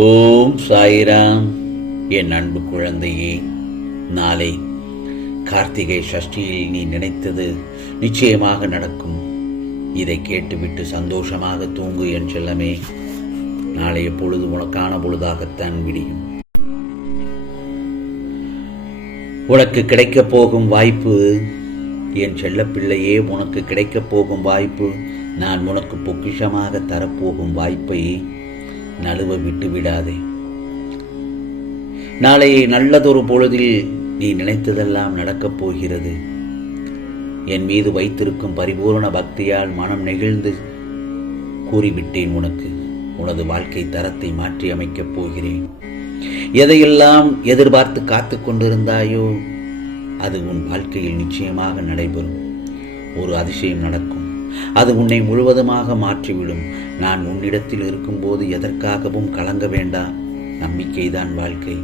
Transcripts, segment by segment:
ஓம் சாய்ராம். என் அன்பு குழந்தையே நாளை கார்த்திகை சஷ்டியில் நீ நினைத்தது நிச்சயமாக நடக்கும். இதை கேட்டுவிட்டு சந்தோஷமாக தூங்கு என் செல்லமே. நாளைய பொழுது உனக்கான பொழுதாகத்தான் விடியும். உனக்கு கிடைக்கப் போகும் வாய்ப்பு என் செல்லப்பிள்ளையே உனக்கு கிடைக்கப் போகும் வாய்ப்பு நான் உனக்கு பொக்கிஷமாக தரப்போகும் வாய்ப்பை நழுவ விட்டு விடாதே. நாளை நல்லதொரு பொழுதில் நீ நினைத்ததெல்லாம் நடக்கப் போகிறது. என் மீது வைத்திருக்கும் பரிபூரண பக்தியால் மனம் நெகிழ்ந்து கூறிவிட்டேன் உனக்கு. உனது வாழ்க்கை தரத்தை மாற்றி அமைக்கப் போகிறேன். எதையெல்லாம் எதிர்பார்த்து காத்து கொண்டிருந்தாயோ அது உன் வாழ்க்கையில் நிச்சயமாக நடைபெறும். ஒரு அதிசயம் நடக்கும். அது உன்னை முழுவதுமாக மாற்றிவிடும். நான் உன்னிடத்தில் இருக்கும்போது எதற்காகவும் கலங்க வேண்டாம் நம்பிக்கைதான் வாழ்க்கை.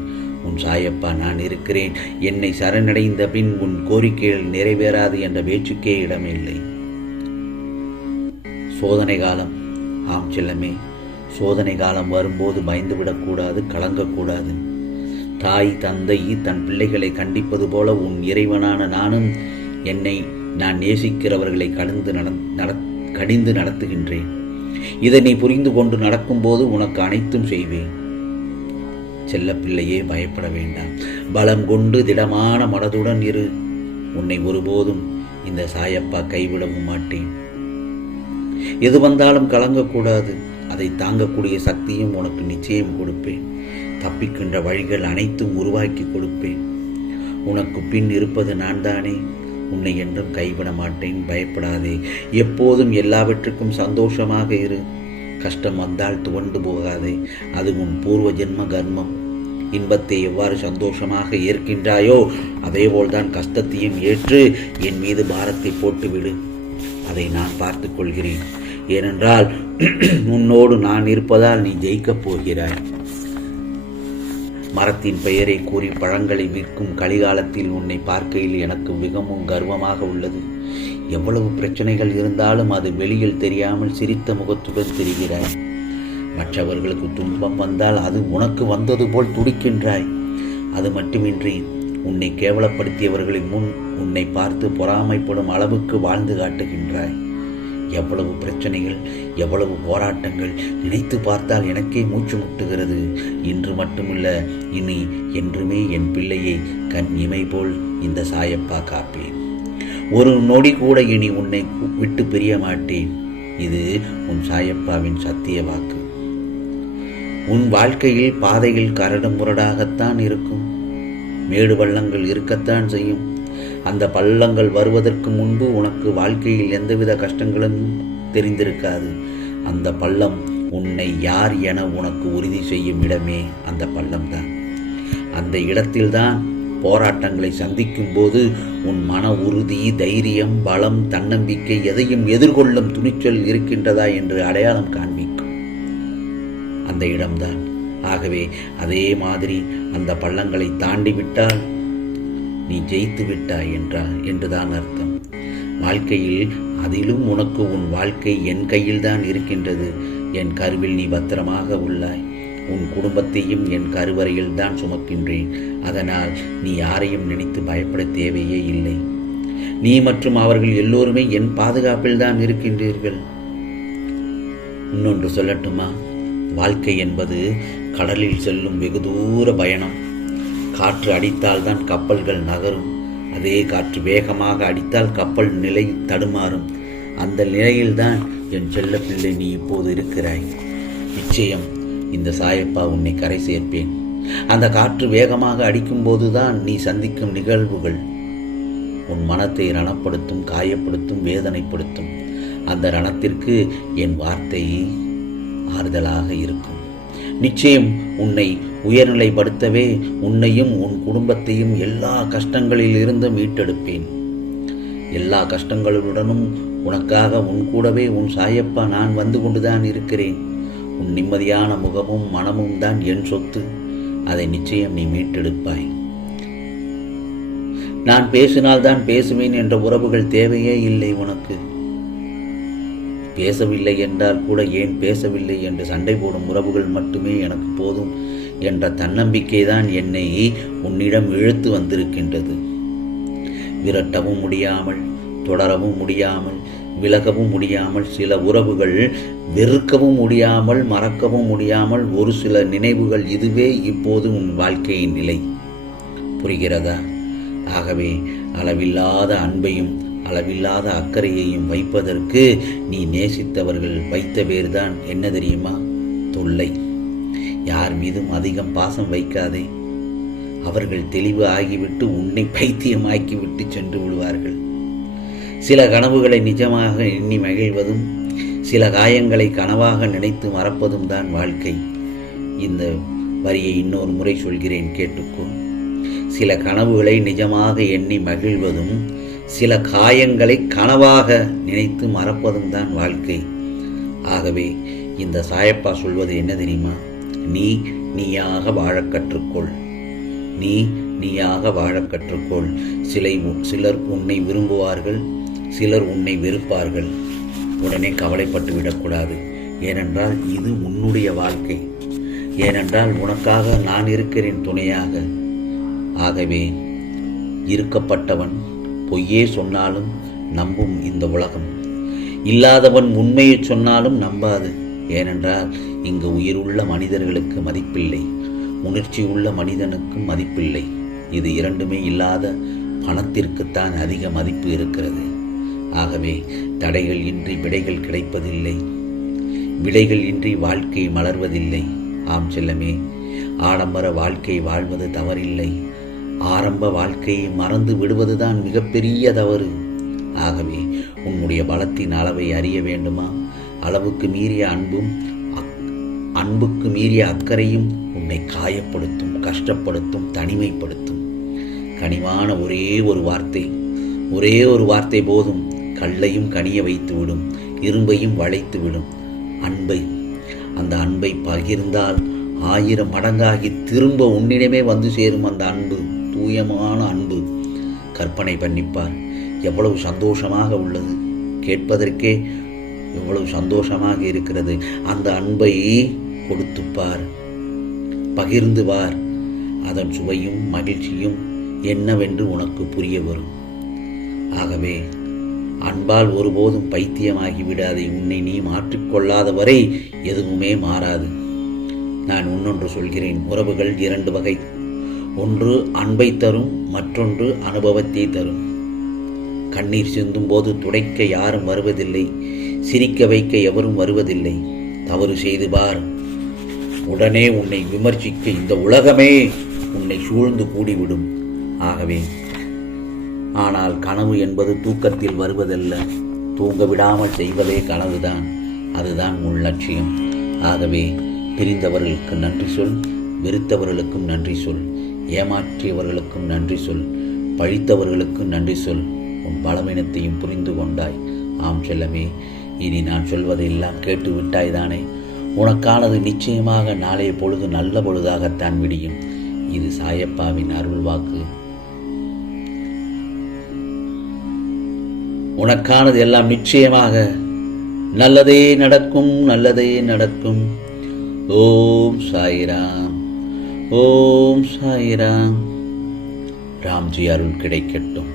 உன் சாயப்பா நான் இருக்கிறேன். என்னை சரணடைந்த பின் உன் கோரிக்கைகள் நிறைவேறாது என்ற பேச்சுக்கே இடமில்லை. சோதனை காலம். ஆம் செல்லமே சோதனை காலம் வரும்போது பயந்துவிடக்கூடாது கலங்கக்கூடாது. தாய் தந்தை தன் பிள்ளைகளை கண்டிப்பது போல உன் இறைவனான நானும் என்னை நான் நேசிக்கிறவர்களை கடந்து நட கடிந்து நடத்துகின்றேன். இதை நீ புரிந்து கொண்டு நடக்கும்போது உனக்கு அனைத்தும் செய்வேன். செல்ல பிள்ளையே பயப்பட வேண்டாம். பலம் கொண்டு திடமான மனதுடன் இரு. உன்னை ஒருபோதும் இந்த சாயப்பா கைவிடவும் மாட்டேன். எது வந்தாலும் கலங்கக்கூடாது. அதை தாங்கக்கூடிய சக்தியும் உனக்கு நிச்சயம் கொடுப்பேன். தப்பிக்கின்ற வழிகள் அனைத்தும் உருவாக்கி கொடுப்பேன். உனக்கு பின் இருப்பது நான் தானே உன்னை என்றும் கைவிட மாட்டேன் பயப்படாதே. எப்போதும் எல்லாவற்றுக்கும் சந்தோஷமாக இரு. கஷ்டம் வந்தால் துவண்டு போகாதே. அது உன் பூர்வ ஜென்ம கர்மம். இன்பத்தை எவ்வாறு சந்தோஷமாக ஏற்கின்றாயோ அதேபோல்தான் கஷ்டத்தையும் ஏற்று என் மீது பாரத்தை போட்டுவிடு. அதை நான் பார்த்துக் கொள்கிறேன். ஏனென்றால் உன்னோடு நான் இருப்பதால் நீ ஜெயிக்கப் போகிறாய். மரத்தின் பெயரை கூறி பழங்களை விற்கும் கலிகாலத்தில் உன்னை பார்க்கையில் எனக்கு மிகவும் கர்வமாக உள்ளது. எவ்வளவு பிரச்சனைகள் இருந்தாலும் அது வெளியில் தெரியாமல் சிரித்த முகத்துடன் தெரிகிறாய். மற்றவர்களுக்கு துன்பம் வந்தால் அது உனக்கு வந்தது போல் துடிக்கின்றாய். அது மட்டுமின்றி உன்னை கேவலப்படுத்தியவர்களின் முன் உன்னை பார்த்து பொறாமைப்படும் அளவுக்கு வாழ்ந்து காட்டுகின்றாய். எவ்வளவு பிரச்சனைகள் எவ்வளவு போராட்டங்கள் நினைத்து பார்த்தால் எனக்கே மூச்சு முட்டுகிறது. இன்று மட்டுமல்ல இனி என்றுமே என் பிள்ளையை கண் இமை போல் இந்த சாயப்பா காப்பேன். ஒரு நொடி கூட இனி உன்னை விட்டு பிரிய மாட்டேன். இது உன் சாயப்பாவின் சத்திய வாக்கு. உன் வாழ்க்கையில் பாதையில் கரடு முரடாகத்தான் இருக்கும். மேடு பள்ளங்கள் இருக்கத்தான் செய்யும். அந்த பள்ளங்கள் வருவதற்கு முன்பு உனக்கு வாழ்க்கையில் எந்தவித கஷ்டங்களும் தெரிந்திருக்காது. அந்த பள்ளம் உன்னை யார் என உனக்கு உறுதி செய்யும் இடமே அந்த பள்ளம் தான் அந்த இடத்தில்தான் போராட்டங்களை சந்திக்கும் போது உன் மன உறுதி தைரியம் பலம் தன்னம்பிக்கை எதையும் எதிர்கொள்ளும் துணிச்சல் இருக்கின்றதா என்று அடையாளம் காண்பிக்கும். அந்த இடம்தான். ஆகவே அதே மாதிரி அந்த பள்ளங்களை தாண்டி விட்டால் நீ ஜெயித்து விட்டாய் என்றா? என்றுதான் அர்த்தம். வாழ்க்கையில் அதிலும் உனக்கு உன் வாழ்க்கை என் கையில்தான் இருக்கின்றது. என் கருவில் நீ பத்திரமாக உள்ளாய். உன் குடும்பத்தையும் என் கருவறையில் தான் சுமக்கின்றேன். அதனால் நீ யாரையும் நினைத்து பயப்பட தேவையே இல்லை. நீ மற்றும் அவர்கள் எல்லோருமே என் பாதுகாப்பில் தான் இருக்கின்றீர்கள். இன்னொன்று சொல்லட்டுமா? வாழ்க்கை என்பது கடலில் செல்லும் வெகு தூர பயணம். காற்று அடித்தால்தான் கப்பல்கள் நகரும். அதே காற்று வேகமாக அடித்தால் கப்பல் நிலை தடுமாறும். அந்த நிலையில்தான் என் செல்ல பிள்ளை நீ இப்போது இருக்கிறாய். நிச்சயம் இந்த சாயப்பா உன்னை கரை சேர்ப்பேன். அந்த காற்று வேகமாக அடிக்கும்போதுதான் நீ சந்திக்கும் நிகழ்வுகள். உன் மனத்தை ரணப்படுத்தும் காயப்படுத்தும் வேதனைப்படுத்தும். அந்த ரணத்திற்கு என் வார்த்தை ஆறுதலாக இருக்கும். நிச்சயம் உன்னை உயர்நிலைப்படுத்தவே உன்னையும் உன் குடும்பத்தையும் எல்லா கஷ்டங்களில் இருந்தும் மீட்டெடுப்பேன். எல்லா கஷ்டங்களுடனும் உனக்காக உன் கூடவே உன் சாயப்பா நான் வந்து கொண்டுதான் இருக்கிறேன். உன் நிம்மதியான முகமும் மனமும் தான் என் சொத்து. அதை நிச்சயம் நீ மீட்டெடுப்பாய். நான் பேசினால்தான் பேசுவேன் என்ற உறவுகள் தேவையே இல்லை உனக்கு. பேசவில்லை என்றால் கூட ஏன் பேசவில்லை என்று சண்டை போடும் உறவுகள் மட்டுமே எனக்கு போதும். என்ற தன்னம்பிக்கை தான் என்னை உன்னிடம் இழுத்து வந்திருக்கின்றது. விரட்டவும் முடியாமல் தொடரவும் முடியாமல் விலகவும் முடியாமல் சில உறவுகள் வெறுக்கவும் முடியாமல் மறக்கவும் முடியாமல் ஒரு சில நினைவுகள் இதுவே இப்போது உன் வாழ்க்கையின் நிலை. புரிகிறதா? ஆகவே அளவில்லாத அன்பையும் அளவில்லாத அக்கறையையும் வைப்பதற்கு நீ நேசித்தவர்கள் வைத்த பேர்தான் என்ன தெரியுமா? தொல்லை. யார் மீதும் அதிகம் பாசம் வைக்காதே. அவர்கள் தெளிவு ஆகிவிட்டு உன்னை பைத்தியமாக்கிவிட்டு சென்று விடுவார்கள். சில கனவுகளை நிஜமாக எண்ணி மகிழ்வதும் சில காயங்களை கனவாக நினைத்து மறப்பதும் தான் வாழ்க்கை. இந்த வரியை இன்னொரு முறை சொல்கிறேன் கேட்டுக்கோ சில கனவுகளை நிஜமாக எண்ணி மகிழ்வதும் சில காயங்களை கனவாக நினைத்து மறப்பதும் தான் வாழ்க்கை. ஆகவே இந்த சாயப்பா சொல்வது என்ன தெரியுமா? நீ நீயாக வாழக் கற்றுக்கொள். நீ நீயாக வாழக் கற்றுக்கொள். சிலை சிலர் உன்னை விரும்புவார்கள் சிலர் உன்னை வெறுப்பார்கள். உடனே கவலைப்பட்டு விடக்கூடாது. ஏனென்றால் இது உன்னுடைய வாழ்க்கை. ஏனென்றால் உனக்காக நான் இருக்கிறேன் துணையாக. ஆகவே இருக்கப்பட்டவன் பொய்யே சொன்னாலும் நம்பும் இந்த உலகம். இல்லாதவன் உண்மையை சொன்னாலும் நம்பாது. ஏனென்றால் இங்கு உயிர் உள்ள மனிதர்களுக்கு மதிப்பில்லை உணர்ச்சி உள்ள மனிதனுக்கும் மதிப்பில்லை. இது இரண்டுமே இல்லாத பணத்திற்குத்தான் அதிக மதிப்பு இருக்கிறது. ஆகவே தடைகள் இன்றி விடைகள் கிடைப்பதில்லை விடைகள் இன்றி வாழ்க்கை மலர்வதில்லை. ஆம் செல்லமே ஆடம்பர வாழ்க்கை வாழ்வது தவறில்லை ஆரம்ப வாழ்க்கையை மறந்து விடுவதுதான் மிகப்பெரிய தவறு. ஆகவே உன்னுடைய பலத்தின் அளவை அறிய வேண்டுமா? அளவுக்கு மீறிய அன்பும் அக்- அன்புக்கு மீறிய அக்கறையும் உன்னை காயப்படுத்தும் கஷ்டப்படுத்தும் தனிமைப்படுத்தும். கனிவான ஒரே ஒரு வார்த்தை ஒரே ஒரு வார்த்தை போதும். கல்லையும் கனிய வைத்து விடும் இரும்பையும் வளைத்து விடும் அன்பை. அந்த அன்பை பகிர்ந்தால் ஆயிரம் மடங்காகி திரும்ப உன்னிடமே வந்து சேரும் அந்த அன்பு தூயமான அன்பு. கற்பனை பண்ணிப்பார் எவ்வளவு சந்தோஷமாக உள்ளது. கேட்பதற்கே எவ்வளவு சந்தோஷமாக இருக்கிறது. அந்த அன்பை கொடுத்துப்பார். பகிர்ந்து பார் அதன் சுவையும் மகிழ்ச்சியும் என்னவென்று உனக்கு புரிய வரும். ஆகவே அன்பால் ஒருபோதும் பைத்தியமாகி விடாதே. உன்னை நீ மாற்றிக்கொள்ளாத வரை எதுவுமே மாறாது. நான் இன்னொன்று சொல்கிறேன். உறவுகள் இரண்டு வகை. ஒன்று அன்பை தரும் மற்றொன்று அனுபவத்தை தரும். கண்ணீர் சிந்தும் போது துடைக்க யாரும் வருவதில்லை சிரிக்க வைக்க எவரும் வருவதில்லை. தவறு செய்து பார். உடனே உன்னை விமர்சிக்க இந்த உலகமே உன்னை சூழ்ந்து கூடிவிடும். ஆகவே ஆனால் கனவு என்பது தூக்கத்தில் வருவதல்ல. தூங்க விடாமல் செய்வதே கனவுதான். அதுதான் உன் லட்சியம். ஆகவே பிரிந்தவர்களுக்கு நன்றி சொல் வெறுத்தவர்களுக்கும் நன்றி சொல் ஏமாற்றியவர்களுக்கும் நன்றி சொல் பழித்தவர்களுக்கும் நன்றி சொல். உன் பலவீனத்தையும் புரிந்து கொண்டாய். ஆம் செல்லமே இனி நான் சொல்வதையெல்லாம் கேட்டு விட்டாய் தானே. உனக்கானது நிச்சயமாக நாளைய பொழுது நல்ல பொழுதாகத்தான் விடியும். இது சாயப்பாவின் அருள் வாக்கு. உனக்கானது எல்லாம் நிச்சயமாக நல்லதே நடக்கும் நல்லதே நடக்கும். ஓம் சாயிராம் ஓம் சாயிராம். ராம்ஜி அருள் கிடைக்கட்டும்.